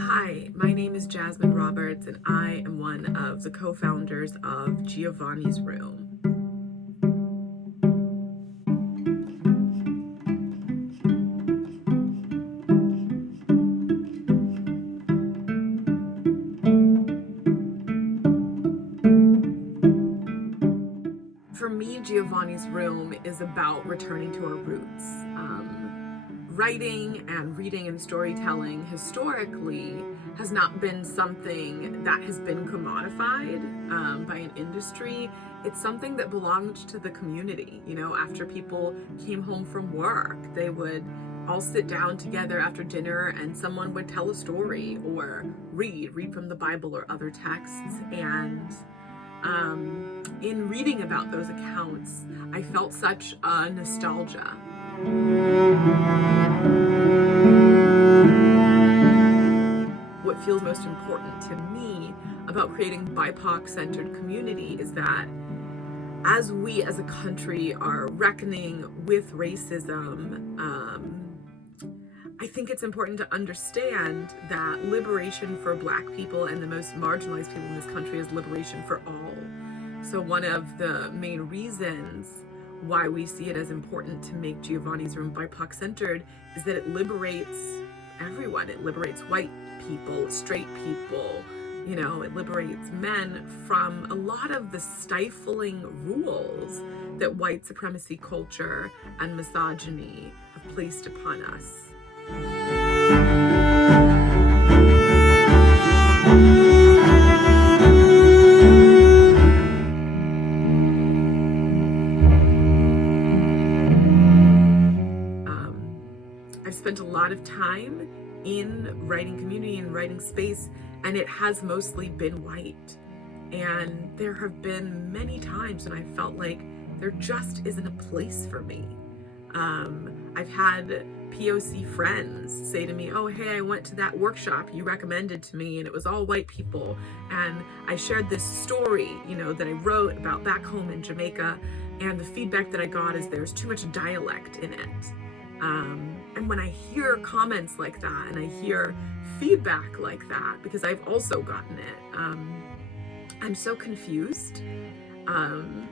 Hi, my name is Jasmin Roberts, and I am one of the co-founders of Giovanni's Room. For me, Giovanni's Room is about returning to our roots. Writing and reading and storytelling historically has not been something that has been commodified by an industry. It's something that belonged to the community. You know, after people came home from work, they would all sit down together after dinner and someone would tell a story or read from the Bible or other texts. And in reading about those accounts, I felt such a nostalgia. What feels most important to me about creating BIPOC-centered community is that as we as a country are reckoning with racism, I think it's important to understand that liberation for Black people and the most marginalized people in this country is liberation for all. So one of the main reasons why we see it as important to make Giovanni's Room BIPOC-centered is that it liberates everyone. It liberates white people, straight people, you know, it liberates men from a lot of the stifling rules that white supremacy culture and misogyny have placed upon us. I've spent a lot of time in writing community and writing space, and it has mostly been white. And there have been many times when I felt like there just isn't a place for me. I've had POC friends say to me, oh, hey, I went to that workshop you recommended to me and it was all white people. And I shared this story, you know, that I wrote about back home in Jamaica. And the feedback that I got is there's too much dialect in it. And when I hear comments like that and I hear feedback like that, because I've also gotten it, I'm so confused.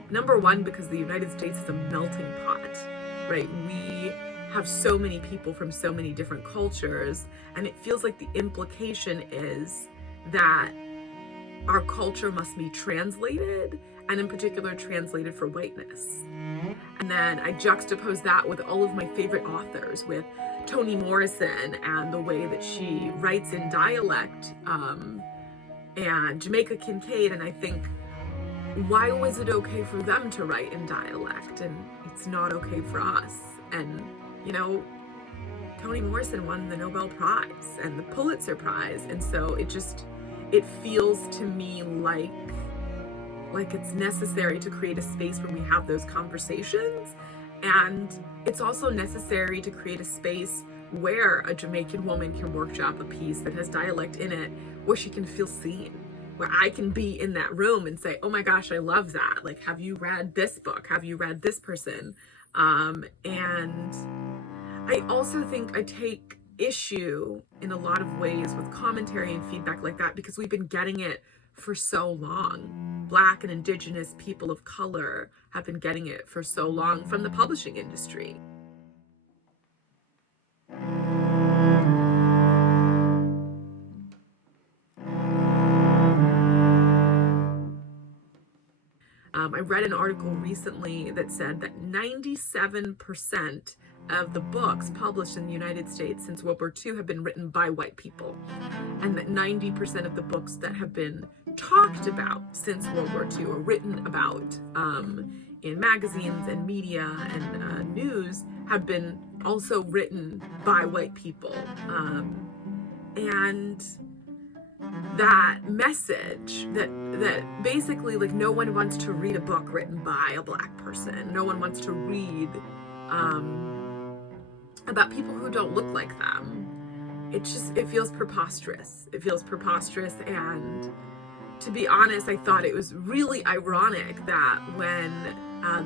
Number one, because the United States is a melting pot, right? We have so many people from so many different cultures, and it feels like the implication is that our culture must be translated, and in particular translated for whiteness. And then I juxtapose that with all of my favorite authors, with Toni Morrison and the way that she writes in dialect, and Jamaica Kincaid, and I think, why was it okay for them to write in dialect and it's not okay for us? And, you know, Toni Morrison won the Nobel Prize and the Pulitzer Prize, and so it feels to me like it's necessary to create a space where we have those conversations. And it's also necessary to create a space where a Jamaican woman can workshop a piece that has dialect in it, where she can feel seen, where I can be in that room and say, oh my gosh, I love that. Like, have you read this book? Have you read this person? And I also think I take issue in a lot of ways with commentary and feedback like that because we've been getting it for so long. Black and Indigenous people of color have been getting it for so long from the publishing industry. I read an article recently that said that 97% of the books published in the United States since World War II have been written by white people, and that 90% of the books that have been talked about since World War II or written about in magazines and media and news have been also written by white people. And that message that basically, like, no one wants to read a book written by a Black person. No one wants to read about people who don't look like them. It feels preposterous. It feels preposterous. And to be honest, I thought it was really ironic that when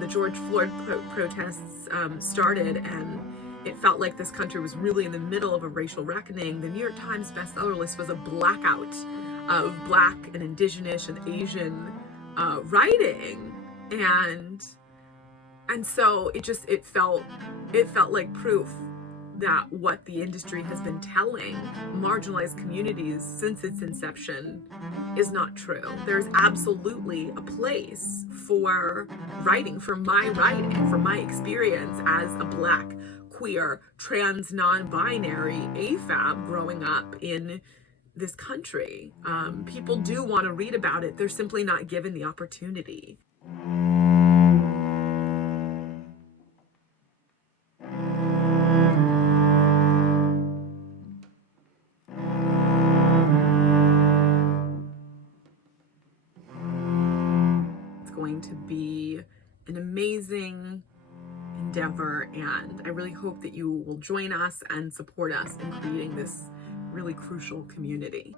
the George Floyd protests started and it felt like this country was really in the middle of a racial reckoning. The New York Times bestseller list was a blackout of Black and Indigenous and Asian writing, and so it felt like proof that what the industry has been telling marginalized communities since its inception is not true. There's absolutely a place for writing, for my experience as a Black, queer, trans, non-binary AFAB growing up in this country. People do want to read about it. They're simply not given the opportunity. It's going to be an amazing endeavor, and I really hope that you will join us and support us in creating this really crucial community.